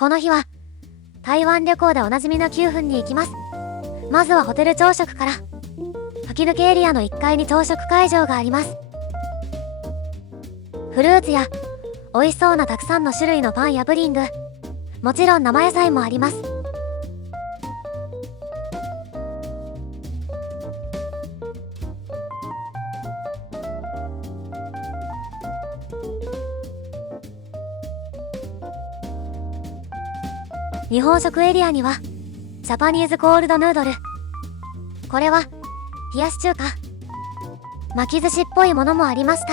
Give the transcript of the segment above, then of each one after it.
この日は台湾旅行でおなじみの9分に行きます。まずはホテル朝食から。吹き抜けエリアの1階に朝食会場があります。フルーツや美味しそうなたくさんの種類のパンやプディング、もちろん生野菜もあります。日本食エリアにはジャパニーズコールドヌードル、これは冷やし中華、巻き寿司っぽいものもありました。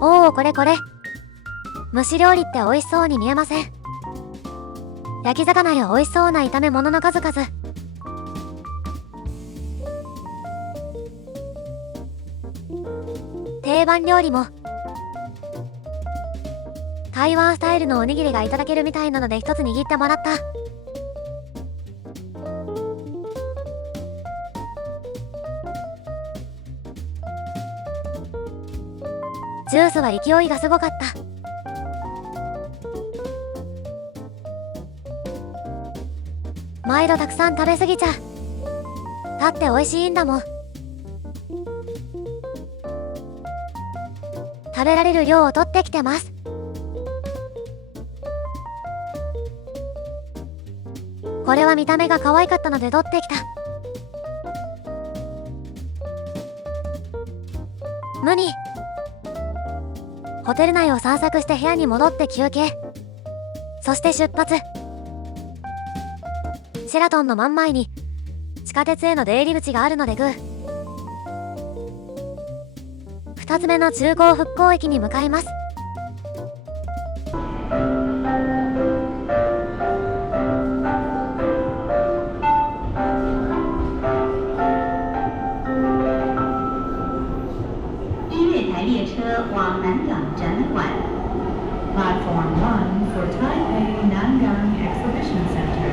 おお、これこれ、蒸し料理って美味しそうに見えません？焼き魚や美味しそうな炒め物の数々。定番料理も台湾スタイルのおにぎりがいただけるみたいなので一つ握ってもらった。ジュースは勢いがすごかった。毎度たくさん食べ過ぎちゃう。だって美味しいんだもん。食べられる量を取ってきてます。これは見た目が可愛かったので取ってきた。無にホテル内を散策して部屋に戻って休憩、そして出発。シェラトンの真ん前に地下鉄への出入り口があるので2つ目の中高復興駅に向かいます。列車往南港展览館 Platform 1 for Taipei Nangang Exhibition Center。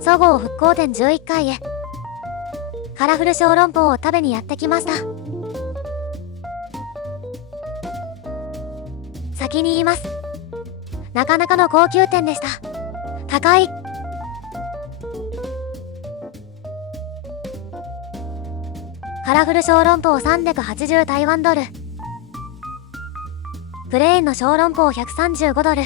そごう復興展11階へカラフル小籠包を食べにやってきました。先に言います。なかなかの高級店でした。高い。カラフル小籠包380台湾ドル。プレーンの小籠包135ドル。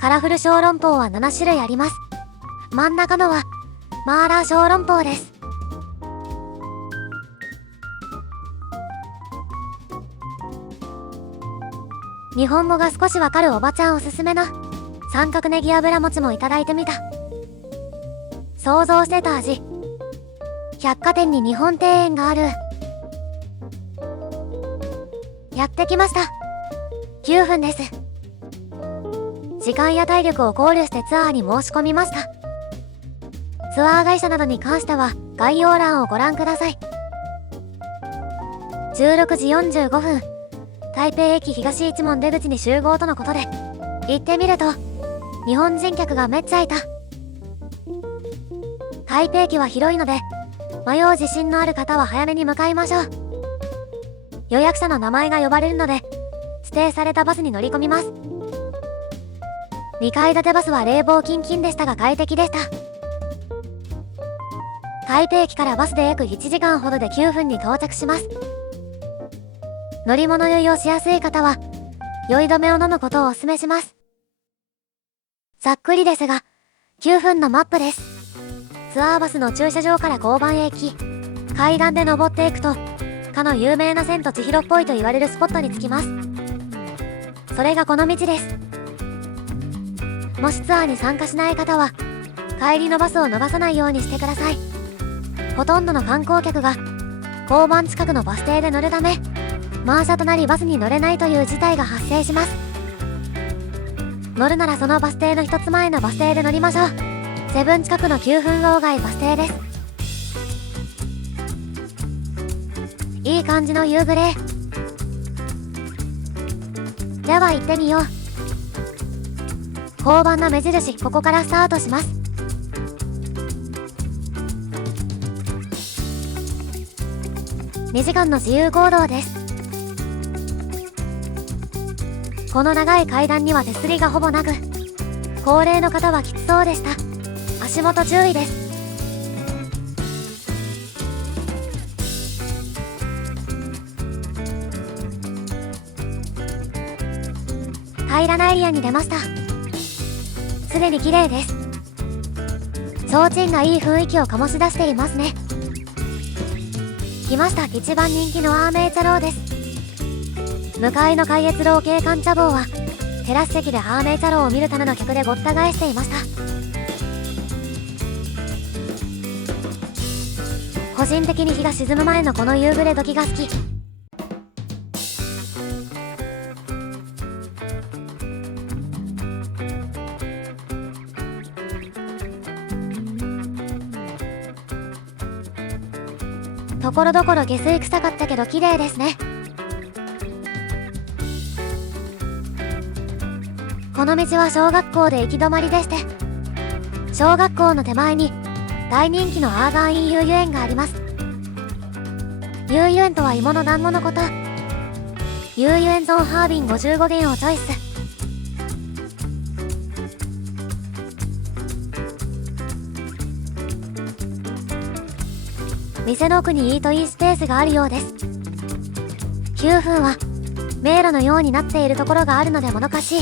カラフル小籠包は7種類あります。真ん中のはマーラー小籠包です。日本語が少しわかるおばちゃんおすすめの三角ネギ油餅もいただいてみた。想像してた味。百貨店に日本庭園がある。やってきました。9分です。時間や体力を考慮してツアーに申し込みました。ツアー会社などに関しては概要欄をご覧ください。16時45分、台北駅東一門出口に集合とのことで、行ってみると日本人客がめっちゃいた。台北駅は広いので迷う自信のある方は早めに向かいましょう。予約者の名前が呼ばれるので指定されたバスに乗り込みます。2階建てバスは冷房キンキンでしたが快適でした。台北駅からバスで約1時間ほどで9分に到着します。乗り物酔いをしやすい方は酔い止めを飲むことをお勧めします。ざっくりですが9分のマップです。ツアーバスの駐車場から交番へ行き、海岸で登っていくとかの有名な千と千尋っぽいと言われるスポットに着きます。それがこの道です。もしツアーに参加しない方は帰りのバスを逃さないようにしてください。ほとんどの観光客が交番近くのバス停で乗るため満車となりバスに乗れないという事態が発生します。乗るならそのバス停の一つ前のバス停で乗りましょう。セブン近くの9分号街バス停です。いい感じの夕暮れ。では行ってみよう。交番の目印、ここからスタートします。2時間の自由行動です。この長い階段には手すりがほぼなく、高齢の方はきつそうでした。足元注意です。平らなエリアに出ました。すでに綺麗です。提灯がいい雰囲気を醸し出していますね。来ました。一番人気のアーメイ茶楼です。向かいの海越楼景観茶房はテラス席でアーメイ茶楼を見るための客でごった返していました。個人的に日が沈む前のこの夕暮れ時が好き。ところどころ下水臭かったけど綺麗ですね。この道は小学校で行き止まりでして、小学校の手前に大人気のアーガーイン遊園があります。遊園とは芋の団子のこと。遊園ゾンハービン55元をチョイス。店の奥にイートインスペースがあるようです。9分は迷路のようになっているところがあるのでもどかしい。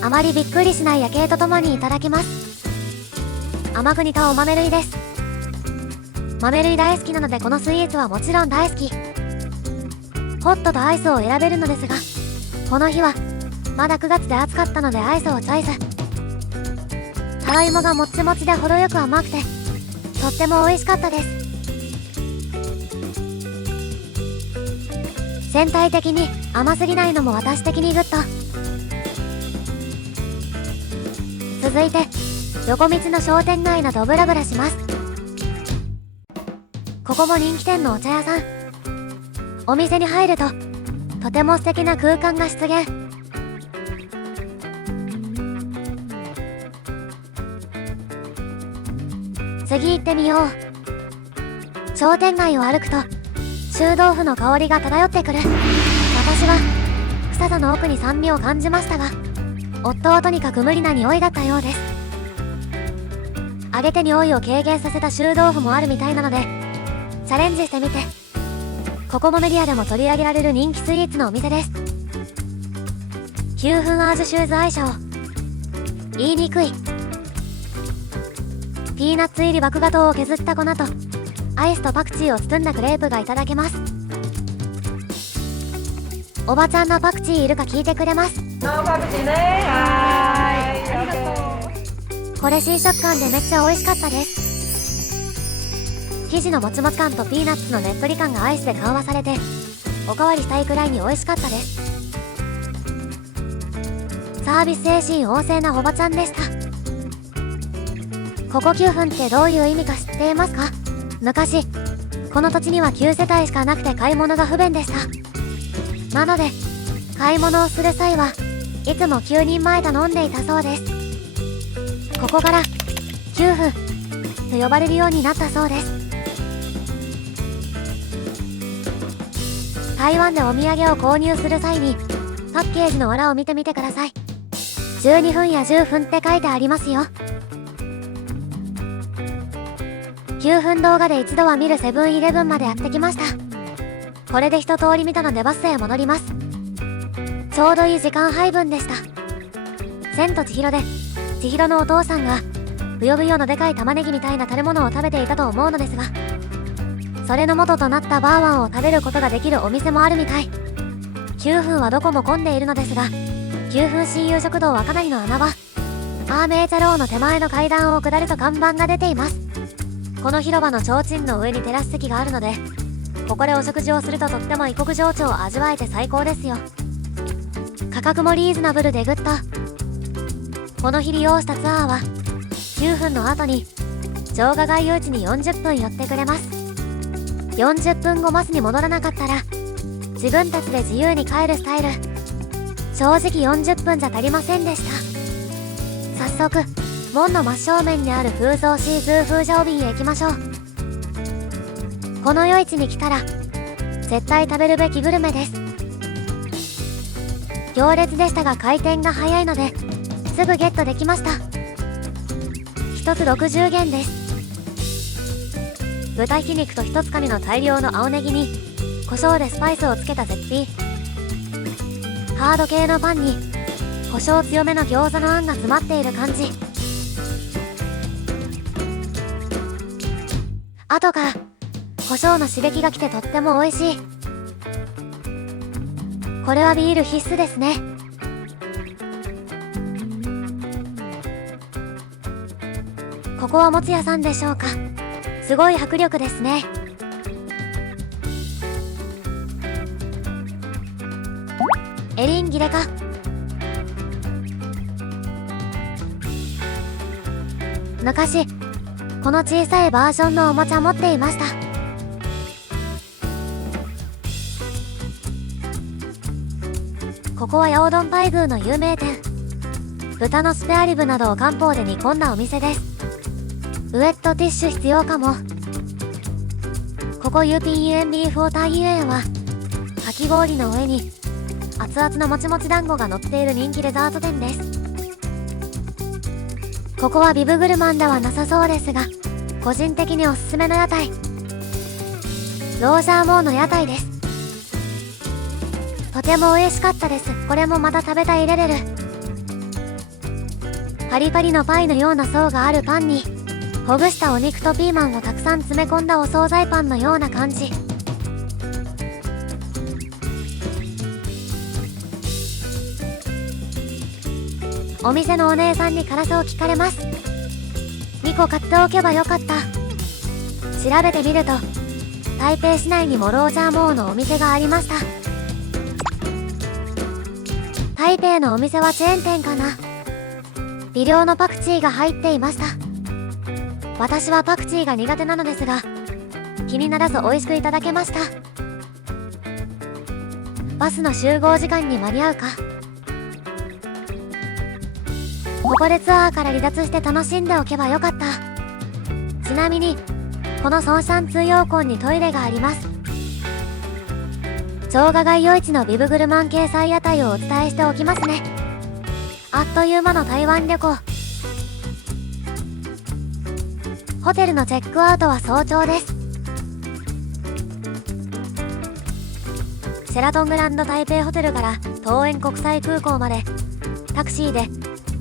あまりびっくりしない夜景とともにいただきます。甘国とお豆類です。豆類大好きなのでこのスイーツはもちろん大好き。ホットとアイスを選べるのですが、この日はまだ9月で暑かったのでアイスをチョイス。タライモがもっちもちで程よく甘くてとっても美味しかったです。全体的に甘すぎないのも私的にグッド。続いて横道の商店街などブラブラします。ここも人気店のお茶屋さん。お店に入るととても素敵な空間が出現。次行ってみよう。商店街を歩くと臭豆腐の香りが漂ってくる。私は臭さの奥に酸味を感じましたが、夫はとにかく無理な匂いだったようです。揚げて匂いを軽減させた臭豆腐もあるみたいなのでチャレンジしてみて。ここもメディアでも取り上げられる人気スイーツのお店です。9分アージュシューズ相性言いにくい。ピーナッツ入り麦芽糖を削った粉とアイスとパクチーを包んだクレープがいただけます。おばちゃんのパクチーいるか聞いてくれます。ノーパクチーね。はーい、ありがとう。これ新食感でめっちゃ美味しかったです。生地のもちもち感とピーナッツのねっとり感がアイスで緩和されておかわりしたいくらいに美味しかったです。サービス精神旺盛なおばちゃんでした。ここ9分ってどういう意味か知っていますか？昔この土地には9世帯しかなくて買い物が不便でした。なので買い物をする際はいつも9人前頼んでいたそうです。ここから9分と呼ばれるようになったそうです。台湾でお土産を購入する際にパッケージの裏を見てみてください。12分や10分って書いてありますよ。9分動画で一度は見るセブンイレブンまでやってきました。これで一通り見たのでバスへ戻ります。ちょうどいい時間配分でした。千と千尋で千尋のお父さんがブヨブヨのでかい玉ねぎみたいな食べ物を食べていたと思うのですが、それの元となったバーワンを食べることができるお店もあるみたい。9分はどこも混んでいるのですが、9分親友食堂はかなりの穴場。アーメイ茶楼の手前の階段を下ると看板が出ています。この広場の提灯の上にテラス席があるので、ここでお食事をするととっても異国情緒を味わえて最高ですよ。価価格もリーズナブルでグッド。この日利用したツアーは9分の後に場外街誘致に40分寄ってくれます。40分後バスに戻らなかったら自分たちで自由に帰るスタイル。正直40分じゃ足りませんでした。早速門の真正面にある風蔵シーズー風上便へ行きましょう。この夜市に来たら絶対食べるべきグルメです。行列でしたが回転が早いのですぐゲットできました。1つ60元です。豚ひき肉と1つかみの大量の青ネギに胡椒でスパイスをつけた絶品。ハード系のパンに胡椒強めの餃子のあんが詰まっている感じ。後から胡椒の刺激が来てとっても美味しい。これはビール必須ですね。ここはもつ屋さんでしょうか。すごい迫力ですね。エリンギレか。昔この小さいバージョンのおもちゃ持っていました。ここは八尾丼パイ宮の有名店。豚のスペアリブなどを漢方で煮込んだお店です。ウェットティッシュ必要かも。ここユーピンユエンビーフォーターユエンはかき氷の上に熱々のもちもち団子が乗っている人気デザート店です。ここはビブグルマンではなさそうですが個人的におすすめの屋台、ロージャーモーの屋台です。とても美味しかったです。これもまた食べたいレベル。パリパリのパイのような層があるパンにほぐしたお肉とピーマンをたくさん詰め込んだお惣菜パンのような感じ。お店のお姉さんに辛さを聞かれます。2個買っておけばよかった。調べてみると台北市内にもロージャーモーのお店がありました。台北のお店はチェーン店かな。微量のパクチーが入っていました。私はパクチーが苦手なのですが気にならず美味しくいただけました。バスの集合時間に間に合うか。ここでツアーから離脱して楽しんでおけばよかった。ちなみにこのソンシャン通用根にトイレがあります。場外街夜市のビブグルマン掲載屋台をお伝えしておきますね。あっという間の台湾旅行。ホテルのチェックアウトは早朝です。シェラトングランド台北ホテルから桃園国際空港までタクシーで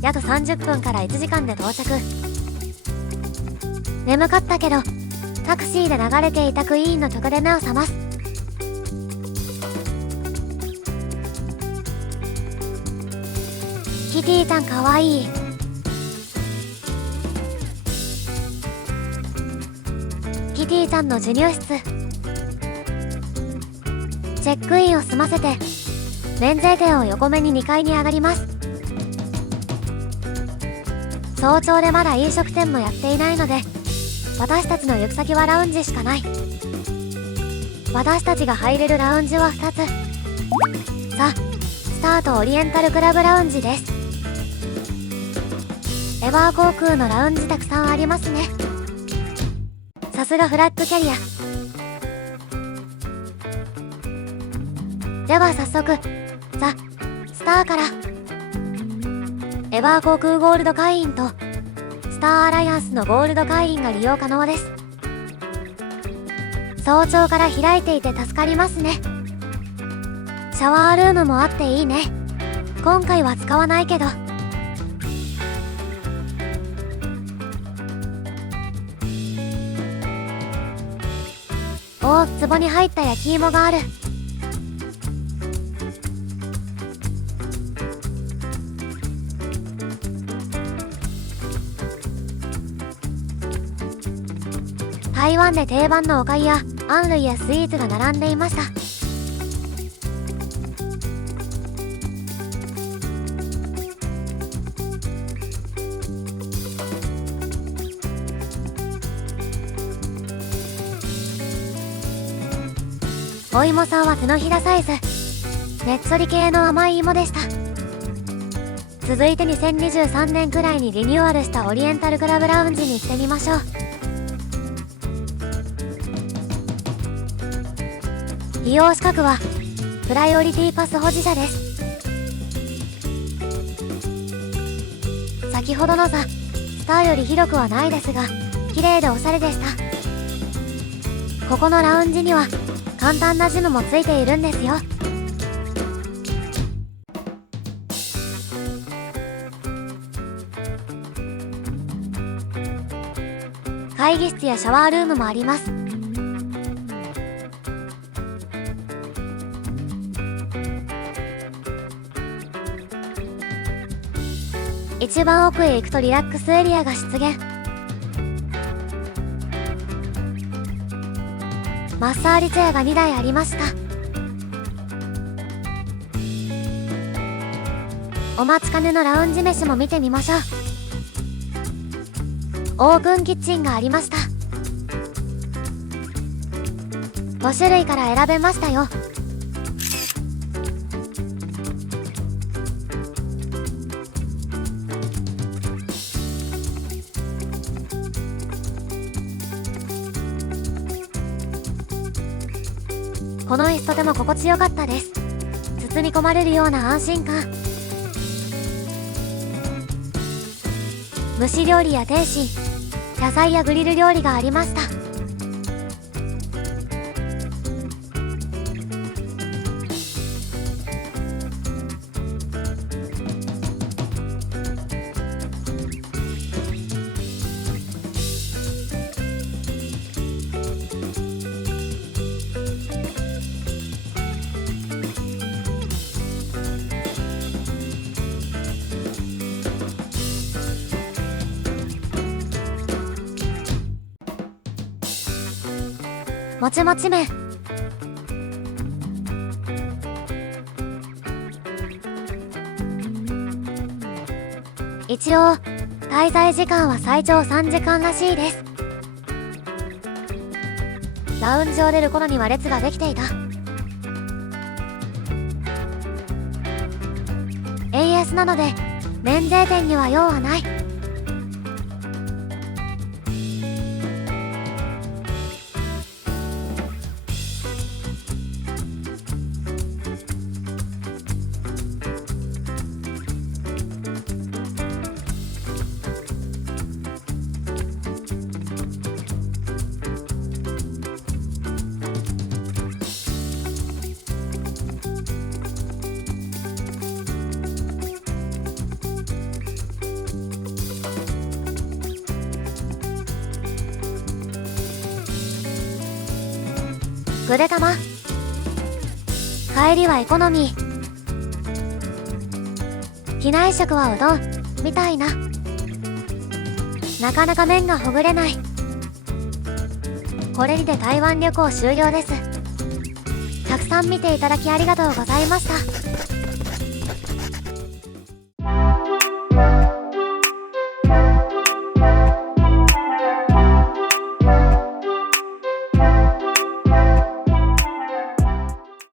約30分から1時間で到着。眠かったけどタクシーで流れていたクイーンの曲で目を覚ます。キティちゃんかわいい。キティちゃんの授乳室。チェックインを済ませて免税店を横目に2階に上がります。早朝でまだ飲食店もやっていないので私たちの行く先はラウンジしかない。私たちが入れるラウンジは2つ。さあスタートオリエンタルクラブラウンジです。エバー航空のラウンジたくさんありますね。さすがフラッグキャリア。では早速ザ・スターから。エバー航空ゴールド会員とスターアライアンスのゴールド会員が利用可能です。早朝から開いていて助かりますね。シャワールームもあっていいね。今回は使わないけど。おお、壺に入った焼き芋がある。台湾で定番のおかゆやあん類やスイーツが並んでいました。お芋さんは手のひらサイズ、ねっとり系の甘い芋でした。続いて2023年くらいにリニューアルしたオリエンタルクラブラウンジに行ってみましょう。利用資格はプライオリティパス保持者です。先ほどのザ・スターより広くはないですが、綺麗でおしゃれでした。ここのラウンジには簡単なジムもついているんですよ。会議室やシャワールームもあります。一番奥へ行くとリラックスエリアが出現。マッサージチェアが2台ありました。お待ちかねのラウンジ飯も見てみましょう。オープンキッチンがありました。5種類から選べましたよ。この椅子とても心地よかったです。包み込まれるような安心感。蒸し料理や点心、野菜やグリル料理がありました。もちもち麺。一応滞在時間は最長3時間らしいです。ラウンジを出る頃には列ができていた。AS なので免税店には用はない。ぐでたま。帰りはエコノミー。機内食はうどんみたいな。なかなか麺がほぐれない。これにて台湾旅行終了です。たくさん見ていただきありがとうございました。